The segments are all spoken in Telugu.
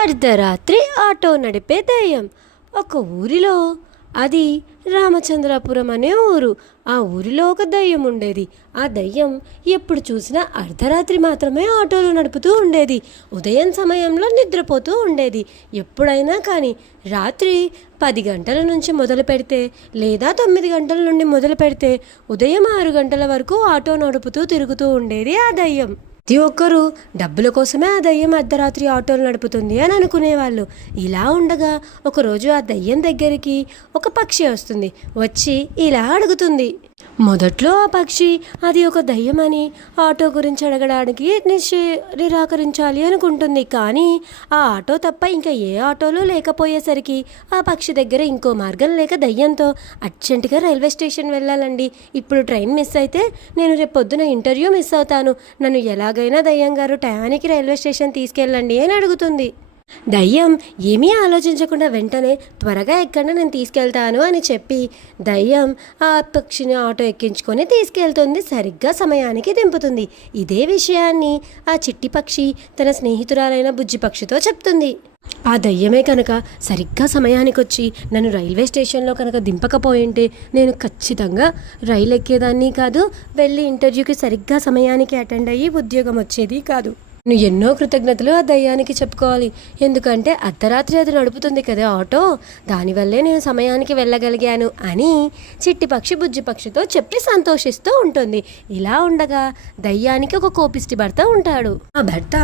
అర్ధరాత్రి ఆటో నడిపే దయ్యం. ఒక ఊరిలో, అది రామచంద్రాపురం అనే ఊరు. ఆ ఊరిలో ఒక దయ్యం ఉండేది. ఆ దయ్యం ఎప్పుడు చూసినా అర్ధరాత్రి మాత్రమే ఆటోలు నడుపుతూ ఉండేది. ఉదయం సమయంలో నిద్రపోతూ ఉండేది. ఎప్పుడైనా కానీ రాత్రి 10 గంటల నుంచి మొదలు పెడితే లేదా 9 గంటల నుండి మొదలు పెడితే ఉదయం 6 గంటల వరకు ఆటో నడుపుతూ తిరుగుతూ ఉండేది ఆ దయ్యం. ప్రతి ఒక్కరూ డబ్బుల కోసమే ఆ దయ్యం అర్ధరాత్రి ఆటోలు నడుపుతుంది అని అనుకునేవాళ్ళు. ఇలా ఉండగా ఒకరోజు ఆ దయ్యం దగ్గరికి ఒక పక్షి వస్తుంది. వచ్చి ఇలా అడుగుతుంది. మొదట్లో ఆ పక్షి అది ఒక దయ్యమని ఆటో గురించి అడగడానికి నిరాకరించాలి అనుకుంటుంది. కానీ ఆ ఆటో తప్ప ఇంకా ఏ ఆటోలు లేకపోయేసరికి ఆ పక్షి దగ్గర ఇంకో మార్గం లేక దయ్యంతో, అర్జెంటుగా రైల్వే స్టేషన్ వెళ్ళాలండి, ఇప్పుడు ట్రైన్ మిస్ అయితే నేను రేపు పొద్దున ఇంటర్వ్యూ మిస్ అవుతాను, నన్ను ఎలాగైనా దయ్యం గారు టయానికి రైల్వే స్టేషన్ తీసుకెళ్ళండి అని అడుగుతుంది. దయ్యం ఏమీ ఆలోచించకుండా వెంటనే త్వరగా ఎక్కండి, నేను తీసుకెళ్తాను అని చెప్పి దయ్యం ఆ పక్షిని ఆటో ఎక్కించుకొని తీసుకెళ్తుంది. సరిగ్గా సమయానికి దింపుతుంది. ఇదే విషయాన్ని ఆ చిట్టి పక్షి తన స్నేహితురాలైన బుజ్జి పక్షితో చెప్తుంది. ఆ దయ్యమే కనుక సరిగ్గా సమయానికి వచ్చి నన్ను రైల్వే స్టేషన్లో కనుక దింపకపోయింటే నేను ఖచ్చితంగా రైలు ఎక్కేదాన్ని కాదు, వెళ్ళి ఇంటర్వ్యూకి సరిగ్గా సమయానికి అటెండ్ అయ్యి ఉద్యోగం వచ్చేది కాదు. నువ్వు ఎన్నో కృతజ్ఞతలు ఆ దయ్యానికి చెప్పుకోవాలి. ఎందుకంటే అర్ధరాత్రి అది నడుపుతుంది కదా ఆటో, దానివల్లే నేను సమయానికి వెళ్ళగలిగాను అని చిట్టి పక్షి బుజ్జి పక్షితో చెప్పి సంతోషిస్తూ ఉంటుంది. ఇలా ఉండగా దయ్యానికి ఒక కోపిష్టి భర్త ఉంటాడు. ఆ భర్త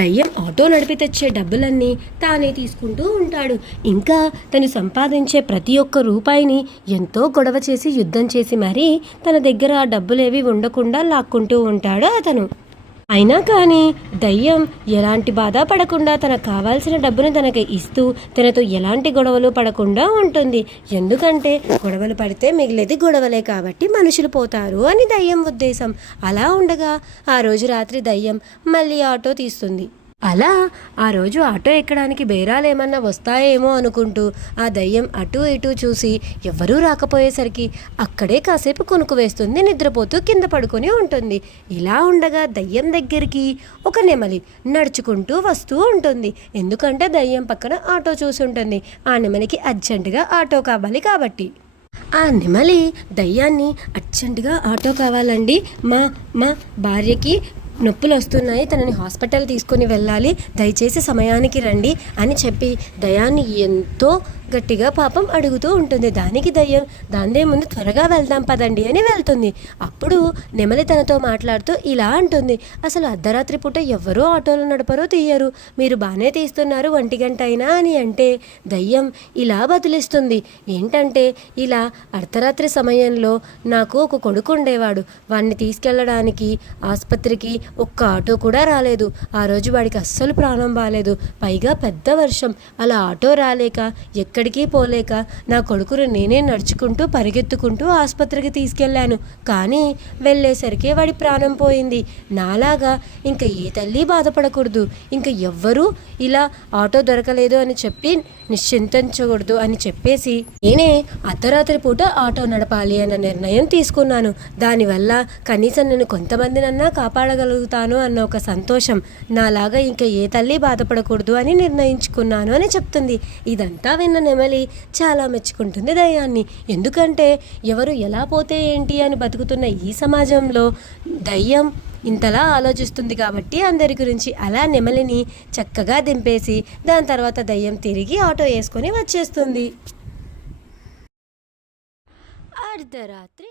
దయ్యం ఆటో నడిపి తెచ్చే డబ్బులన్నీ తానే తీసుకుంటూ ఉంటాడు. ఇంకా తను సంపాదించే ప్రతి ఒక్క రూపాయిని ఎంతో గొడవ చేసి యుద్ధం చేసి మరీ తన దగ్గర ఆ డబ్బులేవి ఉండకుండా లాక్కుంటూ ఉంటాడు అతను. అయినా కానీ దయ్యం ఎలాంటి బాధ పడకుండా తనకు కావాల్సిన డబ్బును తనకి ఇస్తూ తనతో ఎలాంటి గొడవలు పడకుండా ఉంటుంది. ఎందుకంటే గొడవలు పడితే మిగిలేది గొడవలే కాబట్టి మనుషులు పోతారు అని దయ్యం ఉద్దేశం. అలా ఉండగా ఆ రోజు రాత్రి దయ్యం మళ్ళీ ఆటో తీస్తుంది. అలా ఆ రోజు ఆటో ఎక్కడానికి బేరాలేమన్నా వస్తాయేమో అనుకుంటూ ఆ దయ్యం అటూ ఇటూ చూసి ఎవ్వరూ రాకపోయేసరికి అక్కడే కాసేపు కొనుక్కు వేస్తుంది. నిద్రపోతూ కింద పడుకొని ఉంటుంది. ఇలా ఉండగా దయ్యం దగ్గరికి ఒక నెమలి నడుచుకుంటూ వస్తూ ఉంటుంది. ఎందుకంటే దయ్యం పక్కన ఆటో చూసి ఉంటుంది. ఆ నెమలికి అర్జెంటుగా ఆటో కావాలి కాబట్టి. ఆ నెమలి దయ్యాన్ని అర్జెంటుగా ఆటో కావాలండి, మా భార్యకి నొప్పులు వస్తున్నాయి, తనని హాస్పిటల్ తీసుకొని వెళ్ళాలి, దయచేసి సమయానికి రండి అని చెప్పి దయ్యాన్ని ఎంతో గట్టిగా పాపం అడుగుతూ ఉంటుంది. దానికి దయ్యం దాందే ముందు త్వరగా వెళ్దాం పదండి అని వెళ్తుంది. అప్పుడు నెమలి తనతో మాట్లాడుతూ ఇలా అంటుంది. అసలు అర్ధరాత్రి పూట ఎవ్వరూ ఆటోలు నడపరో తీయరు, మీరు బాగానే తీస్తున్నారు 1 గంట అయినా అని అంటే దయ్యం ఇలా బదిలిస్తుంది. ఏంటంటే ఇలా అర్ధరాత్రి సమయంలో నాకు ఒక కొడుకు ఉండేవాడు, వాడిని తీసుకెళ్ళడానికి ఆసుపత్రికి ఒక్క ఆటో కూడా రాలేదు. ఆ రోజు వాడికి అస్సలు ప్రాణం బాలేదు, పైగా పెద్ద వర్షం. అలా ఆటో రాలేక ఎక్కడికి పోలేక నా కొడుకును నేనే నడుచుకుంటూ పరిగెత్తుకుంటూ ఆసుపత్రికి తీసుకెళ్ళాను. కానీ వెళ్ళేసరికి వాడి ప్రాణం పోయింది. నాలాగా ఇంకా ఏ తల్లి బాధపడకూడదు, ఇంకా ఎవ్వరూ ఇలా ఆటో దొరకలేదు అని చెప్పి నిశ్చింతించకూడదు అని చెప్పేసి నేనే అర్ధరాత్రి పూట ఆటో నడపాలి అన్న నిర్ణయం తీసుకున్నాను. దానివల్ల కనీసం నేను కొంతమందినన్నా కాపాడగలుగుతాను అన్న ఒక సంతోషం, నాలాగా ఇంకా ఏ తల్లి బాధపడకూడదు అని నిర్ణయించుకున్నాను అని చెప్తుంది. ఇదంతా విన్న నెమలి చాలా మెచ్చుకుంటుంది దయ్యాన్ని. ఎందుకంటే ఎవరు ఎలా పోతే ఏంటి అని బతుకుతున్న ఈ సమాజంలో దయ్యం ఇంతలా ఆలోచిస్తుంది కాబట్టి అందరి గురించి. అలా నెమలిని చక్కగా దింపేసి దాని తర్వాత దయ్యం తిరిగి ఆటో వేసుకొని వచ్చేస్తుంది. అర్ధరాత్రి